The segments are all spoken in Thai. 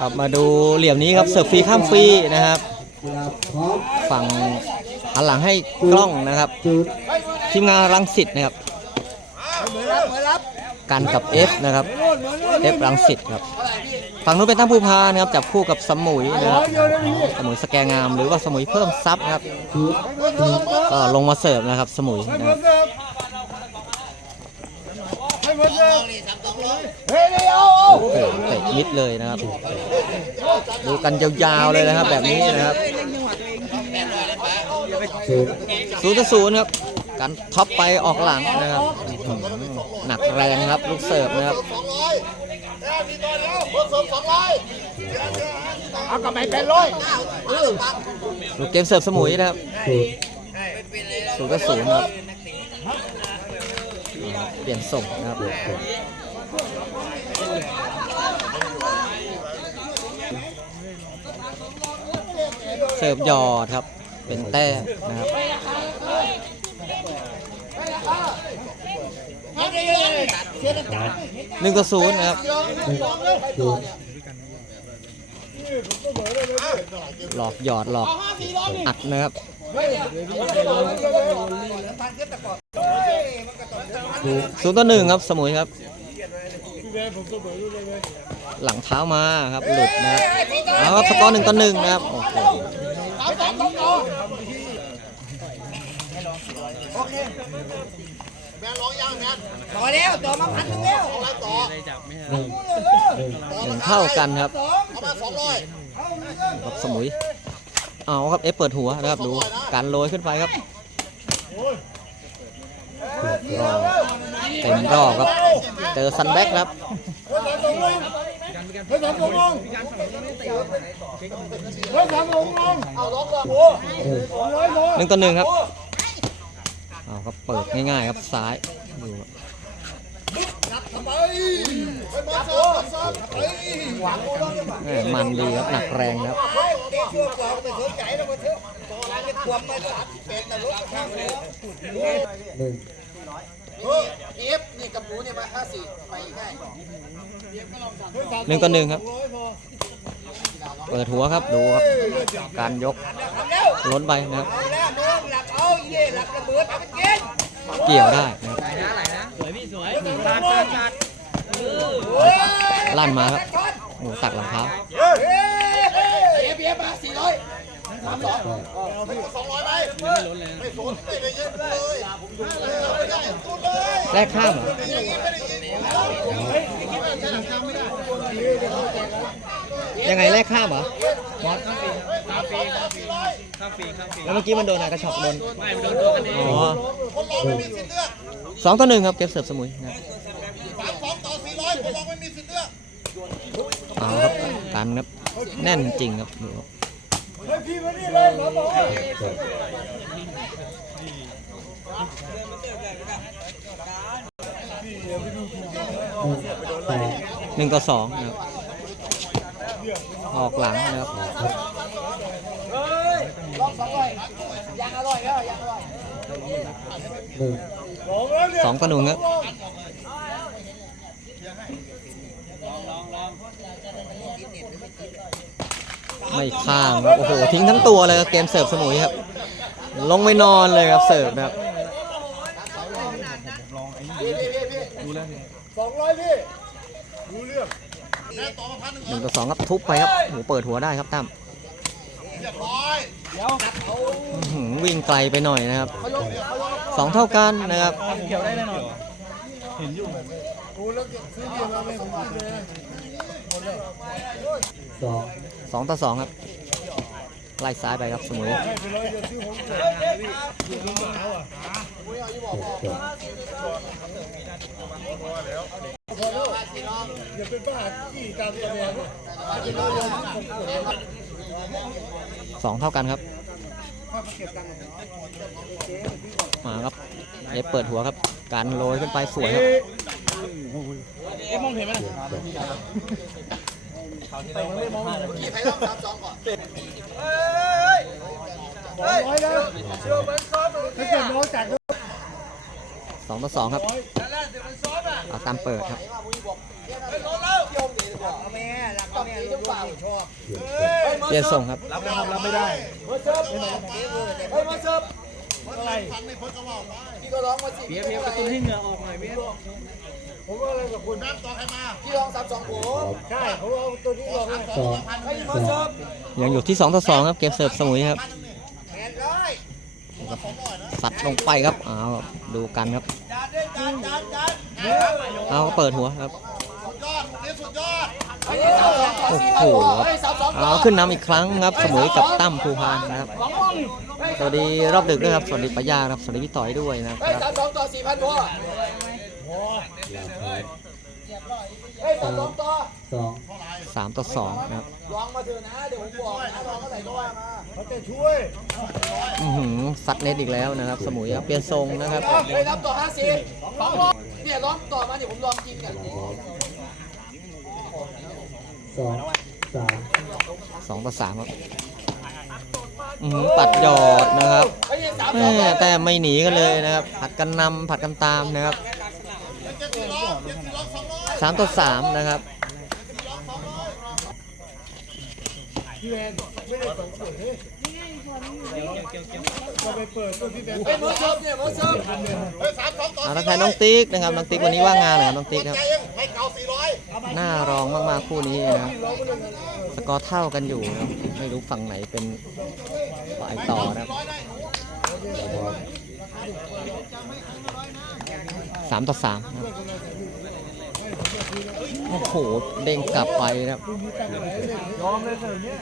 ครับมาดูเหลี่ยมนี้ครับเสิร์ฟฟรีข้ามฟรีนะครับ ฝั่งหันหลังให้กล้องนะครับทีมงานรังสิตนะครับกันกับ F นะครับ F รังสิตครับฝั่งนู้นเป็นตั้งภูพานะครับจับคู่กับสมุยนะครับสมุยสแกงามหรือว่าสมุยเพิ่มซับนะครับก็ลงมาเสิร์ฟนะครับ สมุยนะครับ โอ้โหเตะมิดเลยนะครับ ดูกันยาวๆเลยนะครับ แบบนี้นะครับจุดศูนย์ต่อศูนย์ครับการท็อปไปออกหลังนะครับอื้อหือหนักแรงครับลูกเสิร์ฟนะครับเอากลับไปเป็นร้อยดูเกมเสิร์ฟสมุยนะครับจุดศูนย์ต่อศูนย์ครับเป ลี่ยนส่งนะครับเสิร์ฟหยอดครับ เป็นแต้มนะครับหนึ่งต่อศูนย์นะครับหลอกหยอดหลอกอัดนะครับ ศูนย์ต่อหนึ่งครับสมุยครับ หลังเท้ามาครับหลุดนะครับเอาครับสกอร์หนึ่งต่อหนึ่งนะครับโอ้โหต่อแล้วต่อมาพันหนึงแล้วหนึ่งหนึ่งหนึ่งเท่ากันครับครับสมุยเอาครับเอฟเปิดหัวนะครับดูการโรยขึ้นไปครับ ก็เต็มรอบครับ เจอซันแบ็กครับเฮ้ยสามลงลงเฮ้ยสามลงลงเอาล็อกละโอ้หนึ่งร้หนึ่งต่อหนึ่งครับเอาครับเปิดง่ายๆครับซ้ายดูมันดีครับหนักแรงครับหนึ่ง เฮ้ยเอฟนี่กับหนูเนี่ยมาห้าสี่ไปง่ายหนึ่งต่อหนึ่งครับ เปิดหัวครับดูครับ การยกทำแล้วล้นไปนะครับเอาแล้วน้องหลับเอาเย่หลับระเบิดเอาไปกินเกี่ยวได้นะครับเฮ้ยลั่นมาครับโอ้โหตักหลังเท้าเฮ้ยเอฟเอฟมาสี่ร้อย สามสองสองร้อยไปไม่ล้นเลยไม่สนไม่ได้เยอะเลยไม่ได้พูดเลยแรกข้ามเหรอยังไงแรกข้ามเหรอมอสแล้วเมื่อกี้มันโดนอะไรกระชอกโดนไม่มันโดนตัวกันเองอ๋อคนราไม่มีสิทธิ์เลือกสองต่อหนึ่งครับเก็บเสิร์ฟสมุยนะสามสองต่อสี่ร้อยคนเราไม่มีสิทธิ์เลือกเอาครับการครับแน่นจริงครับดูครับ พี่มานี่เลยหมอบอกว่าหนึ่งต่อสองนะครับออกหลังนะครับยังอร่อยแล้วยังอร่อยหนึ่งสองต่อหนึ่งครับ ไม่ข้ามครับโอ้โหทิ้งทั้งตัวเลยครับเกมเสิร์ฟสมุยครับ ลงไม่นอนเลยครับเสิร์ฟนะครับสองร้อยพี่รู้เรื่องแม่ต่อมาพันหนึ่งหนึ่งต่อสองครับทุบไปครับโอ้โหเปิดหัวได้ครับตั้มเรียบร้อยอื้อหือวิ่งไกลไปหน่อยนะครับสองเท่ากันนะครับ สองสองต่อสองครับ ไล่ซ้ายไปครับสมุยเจ็ดเจ็ดสองเท่ากันครับ มาครับเอฟเปิดหัวครับ การโรยขึ้นไปสวยครับ กี่ไผ่ต้องสามสองก่อนสองสองต่อสองครับเอาตามเปิดครับแม่รักแม่ลูกชอบเปลี่ยนส่งครับรับนะครับรับไม่ได้เฮ้ยมาเสิร์ฟอะไรพี่ก็ร้องมาสิเบียร์เบียร์กระตุ้นให้เหงื่อออกหน่อยเบีย ร์พี่ร้องสามสองผมใช่เขาเอาตัวนี้ลงสองเฮ้ยมาเสิร์ฟยังอยู่ที่2ต่อ2ครับเกมเสิร์ฟสมุยครับแมนร้อยสัดลงไปครับเอาครับดูกันครับจานด้วยจานจานจานเอาเปิดหัวครับเฮ้ยสามสองต่อสี่พันพอเฮ้ยสามสองต่อเอาขึ้นนำอีกครั้งครับสมุยกับตั้มภูพานนะครับสวัสดีรอบดึกด้วยครับสวัสดีปะยาครับสวัสดีพี่ต่อยด้วยนะคเฮ้ยรับสามสองต่อสี่พันพอ ลาพร้อมเฮ้ยสามสองต่อสองสามต่อสองนะครับลองมาเถอะนะเดี๋ยวผมบอกนะลองเท่าไหร่ก็ว่ามาเขาจะช่วยอื้อหือซัดเน็ตอีกแล้วนะครับ สมุยครับเปลี่ยนทรงนะครับเฮ้ยรับต่อห้าสิบสองรอบเนี่ยร้องต่อมาเดี๋ยวผมลองกินกันลาพร้อมสองสามสองต่อสามครับอื้อหือปัดหยอดนะครับเฮ้ยสามสแม่องต่อแต่ไม่หนีกันเลยนะครับ ผัดกันนำผัดกันตามนะครับ สามต่อสามนะครับเฮ้ยมือเสิร์ฟเนี่ยมือเสิร์ฟเอาละใครน้องติ๊กนะครับน้องติ๊กวันนี้ว่างงานเหรอครับน้องติ๊กครับให้เก่าสี่ร้อยหน้ารองมากๆคู่นี้นะครับสกอร์เท่ากันอยู่นะครับไม่รู้ฝั่งไหนเป็นฝ่ายต่อนะครับลาพร้อมสามต่อสามนะครับ โอ้โห เด้งกลับไปนะครับยอมเลยเถอะเนี่ย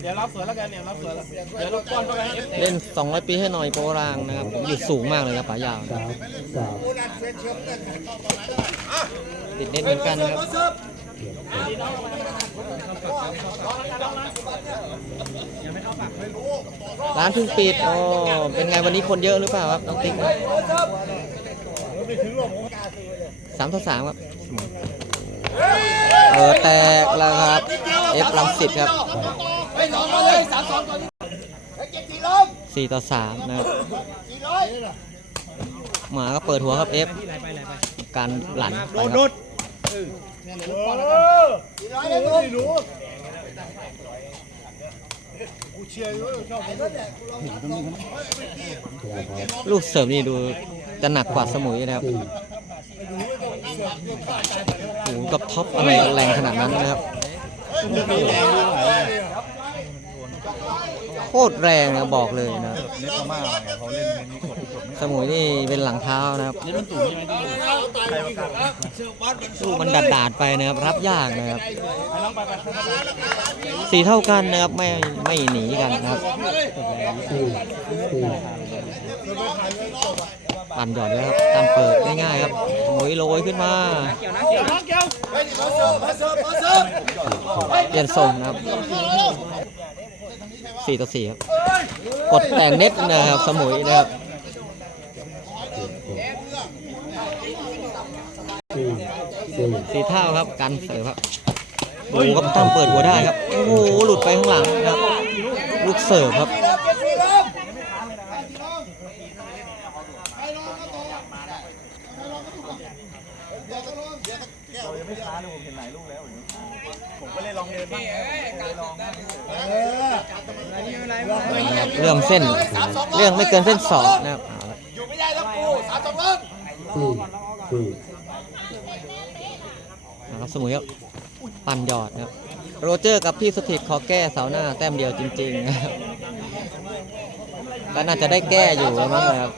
เดี๋ยวรับสวยแล้วกันเนี่ยรับสวยแล้วเดี๋ยวรบกวนเข้าไปเอฟเล่น 200 ปีให้หน่อยโปรรางนะครับ ผมอยู่สูงมากเลยครับป๋ายาวสามสามติดเน็ตเหมือนกันนะครับมือเสิ ร้านเพิ่งปิดโอ้เป็นไงวันนี้คนเยอะหรือเปล่าครับน้องติ๊กสามต่อสามครับ เออแตกแล้วครับ เอฟลังสิตครับเฮ้ยลองมาเลยสามสองก่อนไปเจ็ดตีร้อยสี่ต่อสามนะครับหมาก็เปิดหัวครับเอฟการหลันไปครับ ลูกเสิร์ฟนี่ดูจะหนักกว่าสมุยนะครับโอ้โหกับท็อปอะไรแรงขนาดนั้นนะครับ คตรแรงนะบอกเลยนะเน็ตพม่าเนี่ยเขาเล่นนี่กดกดไม่สมุยนี่เป็นหลังเท้านะครับเน็ตมันสูงใช่ไหมที่ใครประกาศลูกมันดาดดาดๆไปนะครับรับยากนะครับไปน้องไปไปไปไปสีเท่ากันนะครับไม่ไม่หนีกันนะครับสี่สี่ปั่นหยอดแล้วครับตามเปิดง่ายๆครับสมุยโรยขึ้นมาเกี่ยวน้องเกี่ยวเฮ้ยมือเสิร์ฟมือเสิร์ฟมือเสิร์ฟเปลี่ยนทรงนะครับ สี่ต่อสี่ครับ กดแต่งเน็ตนะครับ สมุยนะครับสี่เท่าครับกันเสิร์ฟครับโอ้ครับตั้มเปิดหัวได้ครับ โอ้โหหลุดไปข้างหลังนะครับ ลูกเสิร์ฟครับสี่ร้อยเก็บสี่ร้อยผมก็เลยลองเดินบ้าง เรื่องเส้น เรื่องไม่เกินเส้นสองนะครับอยู่ไม่ได้แล้วกูสามสองเริ่มสี่สี่นะครับสมุยครับปั่นยอดนะครับโรเจอร์กับพี่สถิตขอแก้เสาหน้าแต้มเดียวจริงๆนะครับก็น่าจะได้แก้อยู่แล้วมั้งนะครับ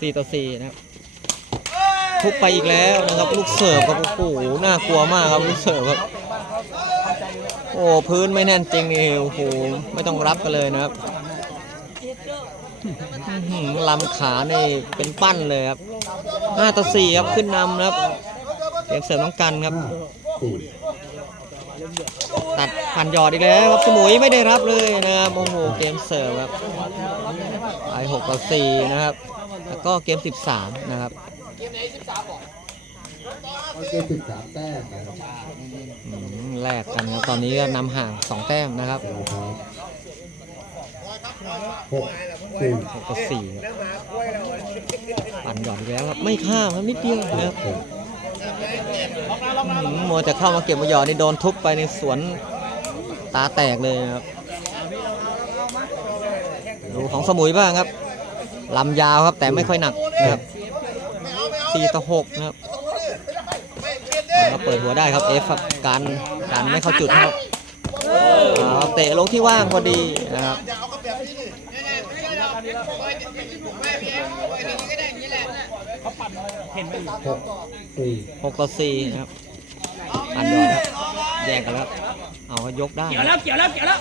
สี่ต่อสี่นะครับ ทุบไปอีกแล้วนะครับลูกเสิร์ฟครับโอ้โหน่ากลัวมากครับลูกเสิร์ฟครับโอ้พื้นไม่แน่นจริงนี่โอ้โหไม่ต้องรับกันเลยนะครับอื้อหือลำขานี่เป็นปั้นเลยครับห้าต่อสี่ครับขึ้นนำนะครับเกมเสิร์ฟน้องกันครับ ตัดพันหยอดอีกแล้วครับสมุยไม่ได้รับเลยนะครับโอ้โหเกมเสิร์ฟครับไปหกต่อสี่นะครับแล้วก็เกม 13 นะครับ เกมไหนสิบสามบอเอาเจ็ดสิบสามแต้มนะครับอืมแลกกันครับตอนนี้ก็นำห่างสองแต้มนะครับเราพร้อมหกสี่หกต่อสี่ปั่นหย่อนอีกแล้วครับไม่ข้ามครับนิดเดียวนะครับหกอืมมัวจะเข้ามาเก็บมาหยอดนี่โดนทุบไปในสวนตาแตกเลยนะครับ ดูของสมุยบ้างครับลำยาวครับแต่ไม่ค่อยหนักนะครับ สี่ต่อหกนะครับเปิดหัวได้ครับเอฟครับการการไม่เข้าจุดครับเตะลงที่ว่างพอดีนะครับหกสี่หกต่อสี่นะครับอันยอดครับแย่งกันแล้วเอาก็ยกได้เกี่ยวแล้วเกี่ยวแล้วเกี่ยวแล้ว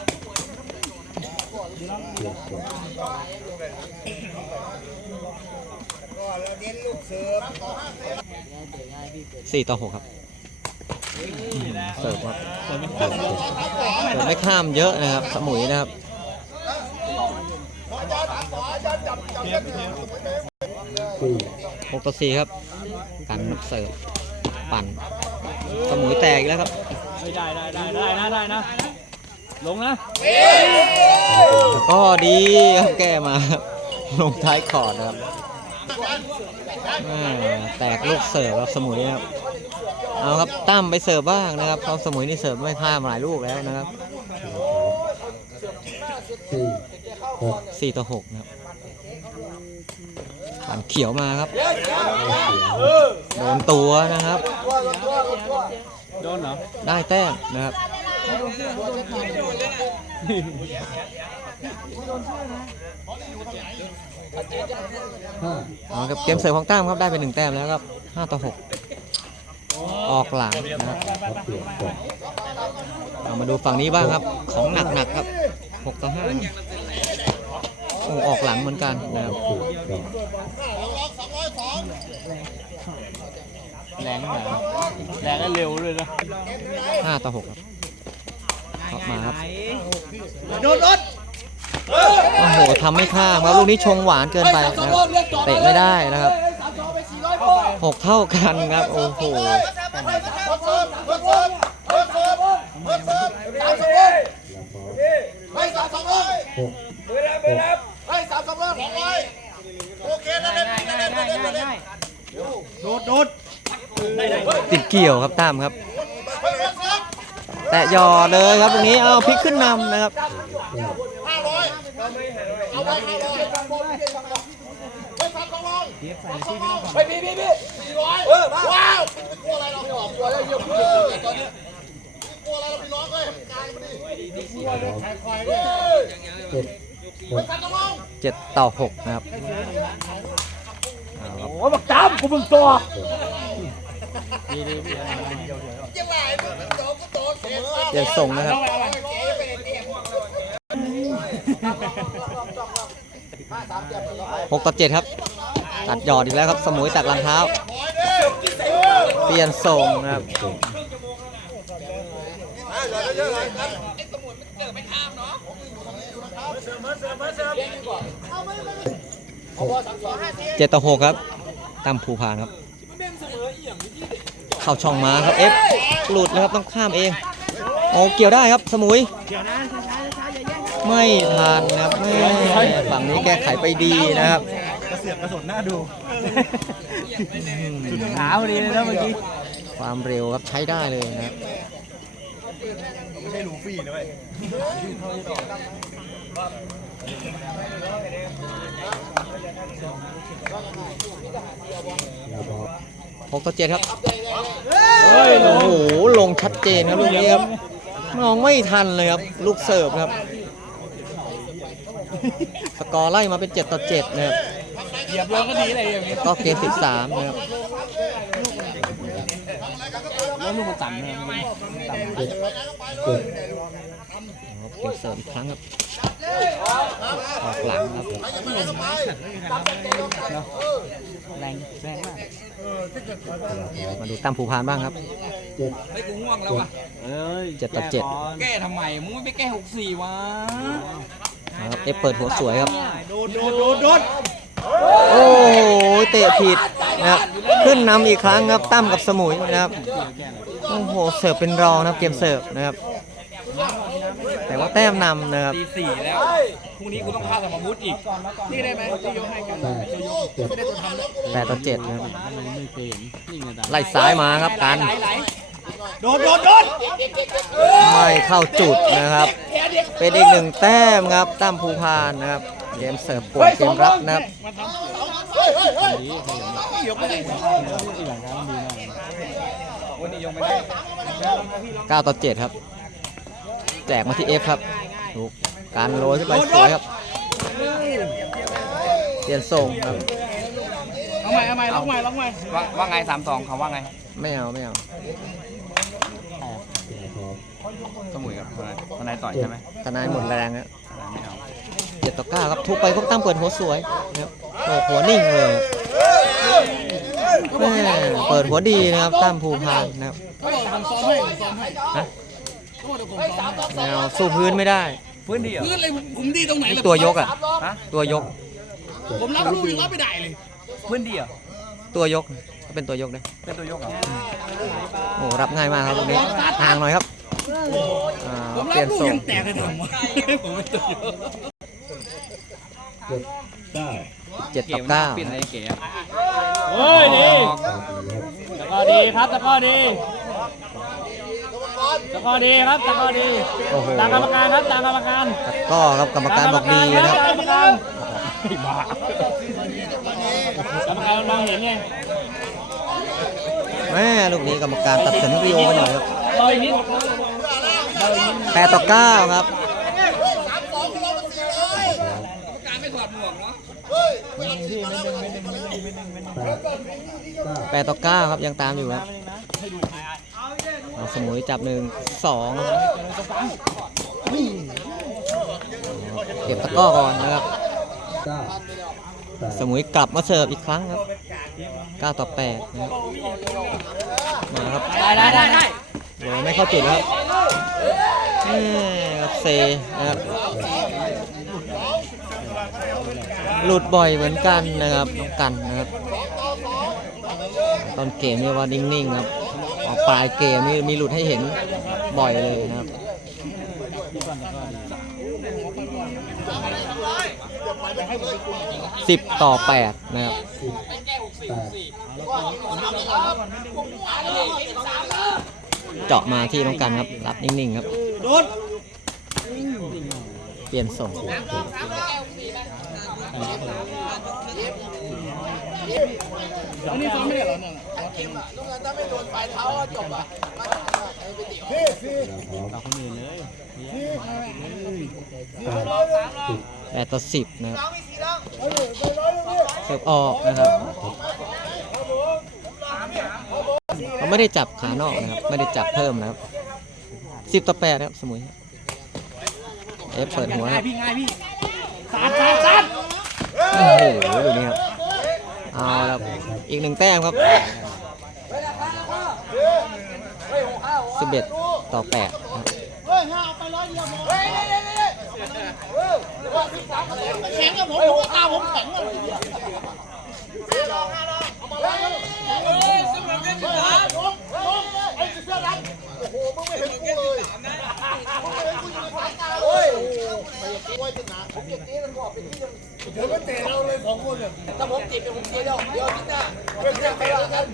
สี่ต่อหกครับอืมเสิร์ฟครับเสิร์ฟไม่ข้ามเยอะนะครับ สมุยนะครับสี่หกต่อสี่ครับกันเสิร์ฟปั่น สมุยแตกอีกแล้วครับไม่ได้ได้ได้ได้นะได้นะลงนะก็ดีครับแก้มาครับลงท้ายคอร์ดนะครับ แตกลูกเสิร์ฟครับสมุยนะครับ เอาครับตั้มไปเสิร์ฟบ้างนะครับเพราสมุยนี่เสิร์ฟไม่ข้ามหลายลูกแล้วนะครับสี่หกสี่ต่อหกนะครับปั่นเขียวมาครับ โดนตัวนะครับ โดนเหรอ ได้แต้มนะครับ เอาครับเกมเสร์ฟของตั้มครับได้เป็นหนึ่งแต้มแล้วครับห้าต่อหกออกหลังนะครับเอามาดูฝั่งนี้บ้างครับ ของหนักๆครับหกต่อห้าโอ้ออกหลังเหมือนกันนะครับแรงหนาแรงและเร็วเลยนะห้าต่อหกครับเข้ามาครับโดนรถ โอ้โหทำไม่ข้ามครับลูกนี้ชงหวานเกินไปนะครับเตะไม่ได้นะครับหกเท่ากันครับโอ้โหไปสามสองร้อยไปสามสองร้อยสองร้อยโอเคนั่นเด่นเลยนั่นเลยนั่นเลยโดดโดดติดเกี่ยวครับตั้มครับ แตะยอดเลยครับตรงนี้เอาพลิกขึ้นนำนะครับ แต้ม ห้าร้อยเอาไว้ห้าร้อยไปสามสองร้อย ไปพี่พี่พี่สี่ร้อยว้าวไม่กลัวอะไรเราไม่ออกกลัวแล้วเยี่ยมตอนนี้กลัวอะไรเราพี่น้องก็ให้มันกายมาดิกลัวเลยใครๆเลยเจ็ดหกเจ็ดต่อหกนะครับโอ้บักจ้ำกูมึงตัวยังโตเสียเปลี่ยนส่งนะครับหกต่อเจ็ดครับ ตัดหยอดอีกแล้วครับสมุยตัดรองเท้า เปลี่ยนส่งนะครับเจ็ดต่อหกครับตามภูพานครับ เข้าช่องมาครับเอฟหลุดนะครับต้องข้ามเองโอ้เกี่ยวได้ครับสมุยไม่ทันนะครับฝั่งนี้แก้ไขไปดีนะครับ เสือกกระสนหน้าดูขาพอดีเลยนะเมื่อกี้ ความเร็วครับใช้ได้เลยนะไม่ใช่ลูฟี่นะเว้ยพร้อมหกต่อเจ็ดครับ โอ้โห ลงชัดเจนครับลูกนี้ครับมองไม่ทันเลยครับ ลูกเสิร์ฟครับ สกอร์ไล่มาเป็น 7 ต่อ 7 นะครับ เหยียบลงก็ดีเลยอย่างงี้ก็เกม13นะครับแล้วลูกมันต่ำเลยต่ำเจ็ดเจ็ดครับเกมเสิร์ฟอีกครั้งครับออกหลังครับแรงแรงมากมาดูตั้มภูพานบ้างครับเจ็ดไอ้กูง่วงแล้วว่ะเอ้ยเจ็ดต่อเจ็ดแก้ทำไมมึงไม่ไปแก้หกสี่วะนะครับเอฟเปิดหัวสวยครับโดดโดดโดด โดดโอ้โหเตะผิดนะครับขึ้นนำอีกครั้งครับตั้มกับสมุยนะครับโอ้โหเสิร์ฟเป็นรองนะครับเกมเสิร์ฟนะครับ แต่ว่าแต้มนำนะครับตีสี่แล้วพรุ่งนี้กูต้องพาสมมุติอีกนี่ได้ไหมที่ยกให้กันแปดเจ็ดแปดต่อเจ็ดนะครับไล่ซ้ายมาครับกัน โดนโดนโดนไม่เข้าจุดนะครับ เป็นอีกหนึ่งแต้มครับตั้มภูพานนะครับ เกมเสิร์ฟปวดเกมรับนะครับเฮ้ยเฮ้ยเฮ้ยยกไม่ได้วันนี้ยงไม่ได้9ต่อ7ครับ แจกมาที่ F ครับถูกการโรยขึ้นไปสวยครับเปลี่ยนส่งครับเอาใหม่เอาใหม่ล็อกใหม่ล็อกใหม่ว่าว่าไงสามสองเขาว่าไง ไม่เอาไม่เอา สมุยกับคนไหนคนไหนต่อยใช่ไหมทนายหมดแรงครับไม่เอาเจ็ดต่อเก้าครับทุบไปพวกตั้มเปิดหัวสวยนะครับเปิดหัวนิ่งเลยแม่เปิดหัวดีนะครับตั้มภูพานนะครับผมซ้อมให้ผมซ้อมให้ฮะแนวสู้พื้นไม่ได้ พื้นดีเหรอพื้นเลยผมผมดีตรงไหนนี่เลยตัวยกอะฮะตัวยก ผมรับลูกยังรับไม่ได้เลย พื้นดีเหรอตัวยกเขาเป็นตัวยกเลยเป็นตัวยกเหรอโอ้รับง่ายมากครับตรงนี้ห่างหน่อยครับ อ่าผมเปรัลี่บยนลูกส่งยังแตกเลยทำวะผมเป็นตัวยกเจ็ดเก้าเจ็ดเก๋ต่อมันน่าเก้าปิดอะไรเก๋อะเฮ้ยดีตามนี้ครับตะกอดีครับตะกอดีตะกอดีครับตะกอดีโอ้โหตามกรรมการครับตามกรรมการก็ครับกรรมการบอกดีนะครับตามกรรมการบ้ากรรมการมองเห็นไงแม่ลูกนี้กรรมการตัดสินวิโอไปหน่อยครับลอยนิด แปดต่อเก้าครับการไม่ถอดหมวกเนาะแปดเก้าแปดต่อเก้าครับยังตามอยู่ครับสมุยจับหนึ่งสองเก็บตะก้อก่อนนะครับ สมุยกลับมาเสิร์ฟอีกครั้งครับเก้าต่อแปดนะครับมาครับ ได้ได้ได้ ได้โดยไม่เข้าจุดแม่ครับเซนะครับหลุดบ่อยเหมือนกันนะครับน้องกันนะครับ ตอนเกมนี่ว่านิ่งๆครับออกปลายเกมนี่มีหลุดให้เห็นบ่อยเลยนะครับสิบต่อแปดนะครับแปด เจาะมาที่น้องกันครับ รับนิ่งๆครับ โดนเปลี่ยนส่งอันนี้ซ้อมไม่ได้เหรอเนี่ยเราพร้อมแปดต่อสิบนะครับเสิร์ฟออกนะครับ เขาไม่ได้จับขานอกนะครับ ไม่ได้จับเพิ่มนะครับสิบต่อแปดนะครับ สมุยเอฟเปิดหัวครับพี่ง่ายพี่สาดสาดสาดโอ้โหดูนี่ครับเอาแล้วอีกหนึ่งแต้มครับสิบเอ็ดต่อแปดครับแข็งกับผมผมว่าตาผมแข็งเลยไอ้เโอ้โหไม่เคยเห็นกูเลยโอ้ยไปกันาผมเก็บนี้มันบอกเป็นที่ยังเดี๋ยวก็เตะเราเลยสองคนเนี่ยถ้าผมเก็บเป็นผมเตะเดียวเดี๋ยวอาทิตย์หน้าเดี๋ยวไปว่ากัน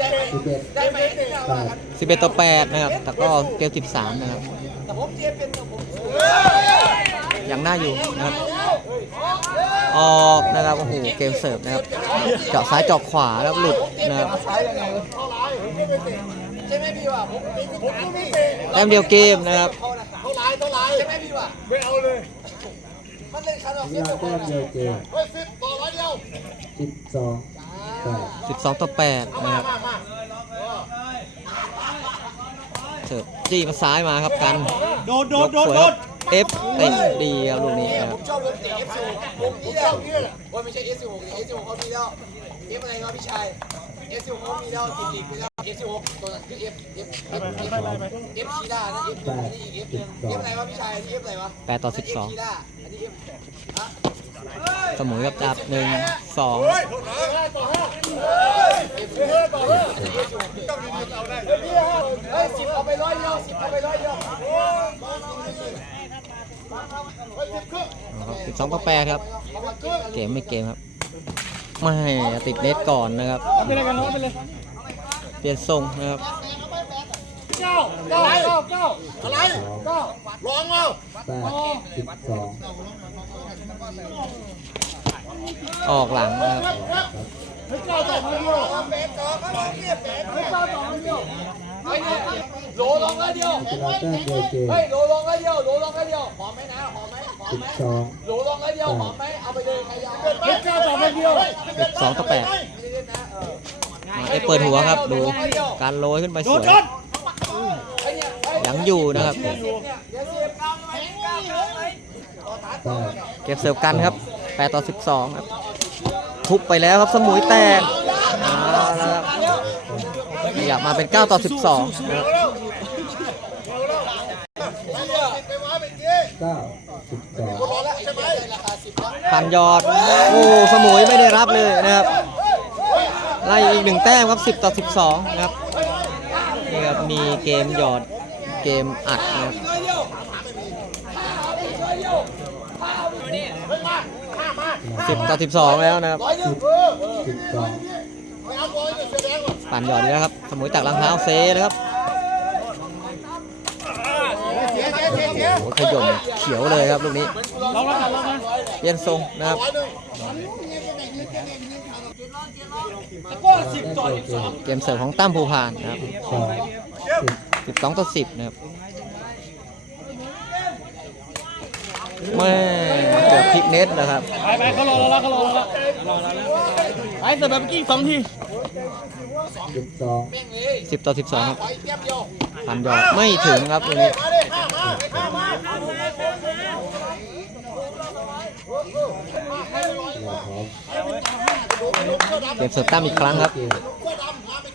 ได้ไหมสิบเอ็ดได้ไหมอาทิตย์หน้าแปว่าดนสิบเอ็ดต่อแปดนะครับแต่ก็เกมสิบสามนะครับต่ผมเตะเป็นแต่ผมยังน่าอยู่นะครับ ออกนะครับโอ้โหเกมเสิร์ฟนะครับเจาะซ้ายเจาะขวาแล้วหลุดนะครับใช่มเตะแต้มเดียวเกมนะครับเท่าไรเท่าไรใช่ไหมพี่วะไม่เอาเลยมันเล่นขันออกเวเสียลาแต้มเดียวเกมสิบต่อร้อยเดียวสิบสองแปด12ต่อ8นะครับเสิร์ฟจี้มาซ้ายมาครับกันโดนโดยนกโดด เอฟเตะดีครับลูกนี้ครับชอบเล่นเตะ F16 ผมนี่แล้วว่าไม่ใช่ S16 ดิ S16 เขามีแล้ว F อะไรครับพี่ชาย S16 เขามีแล้วติดลีกไปแล้ว S16 ตัวนั้นคือ F F F F คีด้านะ F อันนี้อีก F นึง F อะไรวะพี่ชายอันนี้ F อะไรวะ8ต่อ F คีด้าอันนี้ F ฮะสมุยกับจับหนึ่งสองเฮ้ยสิบเอาไปร้อยเดียวสิบเอาไปร้อยเดียว สิบครึ่งสิบสองต่อแปดครับเอามาครึ่งเกมไม่เกมครับ ไม่ติดเน็ตก่อนนะครับไปเลยกันน้องไปเลยเปลี่ยนทรงนะครับเก้าเก้าเก้าเก้าอะไรเก้าร้องเอาแปดสิบสองออกหลังนะครับเฮ้ยเก้าต่อคนเดียวเป็ดต่อเขาลองเรียกเป็ดเฮ้ยเก้าต่อคนเดียวเฮ้ย โหลลงแล้วเดียวชนะแต้มโดยเกมเฮ้ยโหลลงแล้วเดียวโหลลงแล้วเดียวหอมไหมนะหอมไหมหอมไหมโหลลงแล้วเดียวหอมไหมเอาไปเลยใครยาวเฮ้ยเก้าต่อคนเดียวสองต่อแปดมาเอ้เปิดหัวครับดูการโรยขึ้นไปสวยยังอยู่นะครับเก็บเสิร์ฟกันครับ8ต่อ12ครับทุบไปแล้วครับสมุยแตก ยับมาเป็น 9 ต่อ 12นะครับเก้าสิบสองพันยอด โอ้สมุยไม่ได้รับเลยนะครับ ไล่อีกหนึ่งแต้มครับ 10 ต่อ 12 นะครับ นี่ครับ มีเกมหยอดเกมอัดนะครับ10ต่อ12แล้วนะครับ สิบสอง ปั่นหยอดอีแล้วครับ สมุยจากลังเท้าเซเลยครับโอ้ขย่มเขียวเลยครับลูกนี้เปลี่ยนทรงนะครับเกมเสิร์ฟของตั้มภูพานนะครับสองสิบ12ต่อ10นะครับแม่เกือบพลิกเน็ตนะครับไปไปเขารอแล้วเขารอแล้ว รอเราแล้วไปเสิร์ฟแบบเมื่อกี้สองทีสิบสอง10ต่อ12ครับพันยอดไม่ถึงครับตรงนี้มาดิข้ามาไปข้ามาเราพร้อมเกมเสิร์ฟตั้มอีกครั้งครับเกม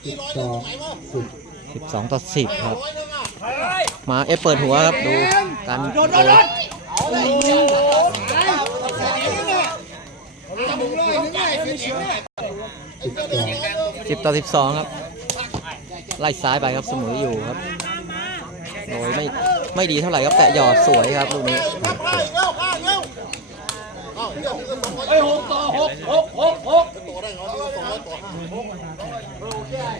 สิบสองสิบ12ต่อ10ครับ มาเอฟเปิดหัวครับดูการโดน สิบสอง10ต่อ12ครับ ไล่ซ้ายไปครับเสมออยู่ครับโดยไม่ไม่ดีเท่าไหร่ครับแต่หยอดสวยครับลูกนี้ข้าพาอีกแล้วข้าอีกแล้วเอ้าเดี๋ยวผมจะส่งไอ้หกต่อหกหกหกหกค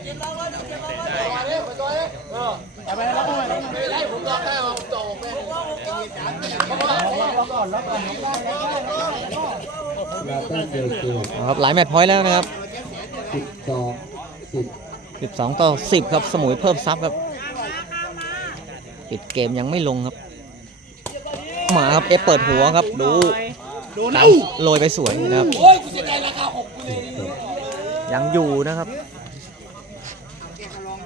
กินแล้วก็เดี๋ยวมาดิไปตัวดิเออไปไปแล้วไปไม่ได้ผมรอแค่เอาจบแม่เราแต้มโดยเกมเอาครับหลายแมตช์พอยต์แล้วนะครับ สิบสองสิบ12ต่อ10ครับ สมุยเพิ่มซับครับ ปิดเกมยังไม่ลงครับ มาครับ เอฟเปิดหัวครับ ดูการโรยไปสวยนะครับ ยังอยู่นะครับ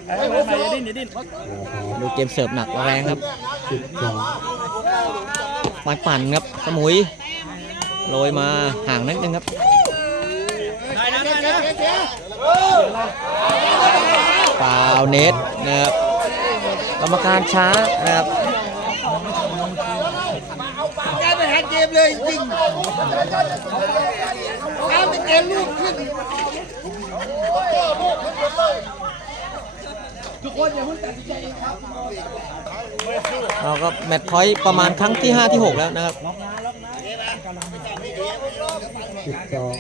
ไปไปไปอย่าดิ้นอย่าดิ้นเราพร้อมดูเกมเสิร์ฟหนักแรงครับสิบสองปันปั่นครับ สมุย โรยมาห่างนิดนึงครับได้นะได้นะ ฟาวเน็ตนะครับกรรมการช้านะครับแกไปหาเกมเลยจริงข้ามเป็นเกมลูกขึ้นเราก็แมตช์พอยต์ประมาณครั้งที่ 5 ที่ 6 แล้วนะครับ สิบสอง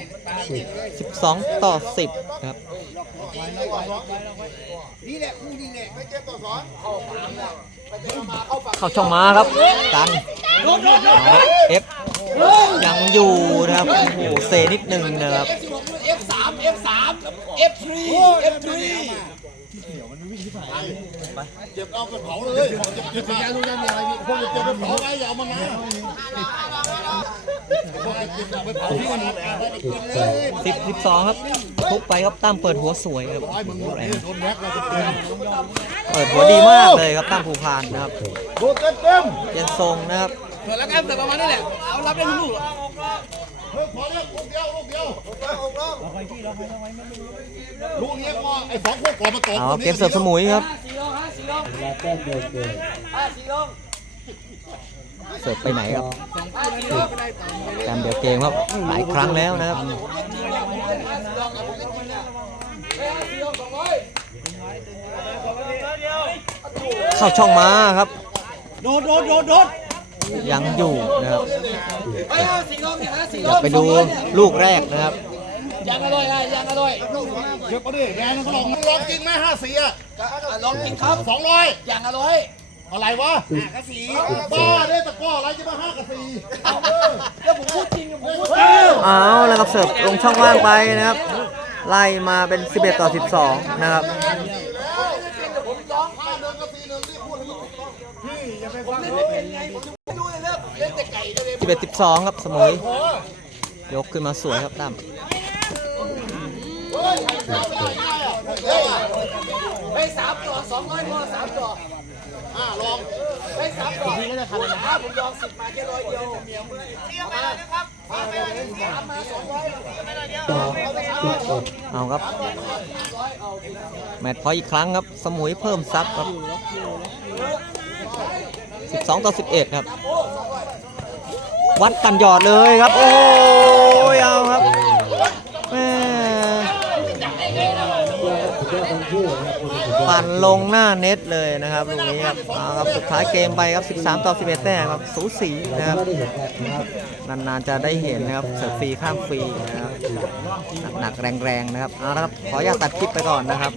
สิบ12ต่อ10ครับนี่แหละคู่นี้แหละไม่เจ็บต่อสองเข้าสามแล้วไปเจอมาเข้าฝั่งเข้าช่องมาครับกันเอฟยังอยู่นะครับโอ้โหเซนิดหนึ่งนะครับ F16 F3 F3 F3 F3 เจ็บเอาไปเผาเลยเจ็บยาลูกยาเนี่ยอะไรพวกเจ็บไปเผาไว้อย่าเอามานะ พวกเจ็บไปเผาที่กันหมดสิบสอง10 12ครับทุบไปครับตั้มเปิดหัวสวยครับแรงโดนแม็กเราจะเต็มเปิดหัวดีมากเลยครับตั้มภูพานนะครับโดนเต็มเต็มเปลี่ยนทรงนะครับเสิร์ฟแล้วกันเสิร์ฟประมาณนี้แหละเอารับได้ทุกลูกเฮ้ยพอแล้วลูกเดียวลูกเดียวลูกนี้ก็ไอ้สองพวกก่อนมาตกเอาครับเกมเสิร์ฟสมุยครับเราแต้มโดยเกม เสิร์ฟไปไหนครับแต้มเดียวเกมครับหลายครั้งแล้วนะครับเข้าช่องมาครับ โดดโดดโดดโดดยังอยู่นะครับอยากไปดูลูกแรกนะครับยังอร่อยอะยังอร่อยเดี๋ยวก็ดิแดงมันก็ลงลองจริงไหมห้าสี่อะลองจริงครับสองร้อยยังอร่อย อะไรวะห้ากระสีบ้าได้ตะก้ออะไรจะมาห้ากระสีแล้วผมพูดจริงผมพูดจริงเอาแล้วครับเสิร์ฟลงช่องว่างไปนะครับ ไล่มาเป็น 11 ต่อ 12 นะครับผมร้องห้าหนึ่งกระสีหนึ่งที่พูดพี่อย่าไปฟังผมเล่นเป็นไงผมไม่รู้เลยเรื่องเล่นแต่ไก่เลย11 12ครับเสมอยยกขึ้นมาสวยครับตั้มไปสามต่อสองร้อยพอสามต่อ อ่าลองไปสามต่อพี่ก็จะทำนะผมยอมสิบมาแค่ร้อยเดียวเตรียมไปเลยนะครับมาไปเลยสามมาสองร้อยต่อสิบเอ็ดเอาครับ แมตช์พอยต์อีกครั้งครับ สมุยเพิ่มซับครับ12 ต่อ 11 ครับ วัดกันหยอดเลยครับ โอ้ยเอาครับแม่ สุดยอดทั้งคู่นะครับคนสุดยอด ปั่นลงหน้าเน็ตเลยนะครับลูกนี้ครับเอาครับสุดท้ายเกมไปครับ 13 ต่อ 11แต้มครับสูสีนะครับนะครับนานๆจะได้เห็นนะครับเสิร์ฟฟรีข้ามฟรีนะครับหนักๆแรงๆนะครับเอาละครับขออนุญาตตัดคลิปไปก่อนนะครับ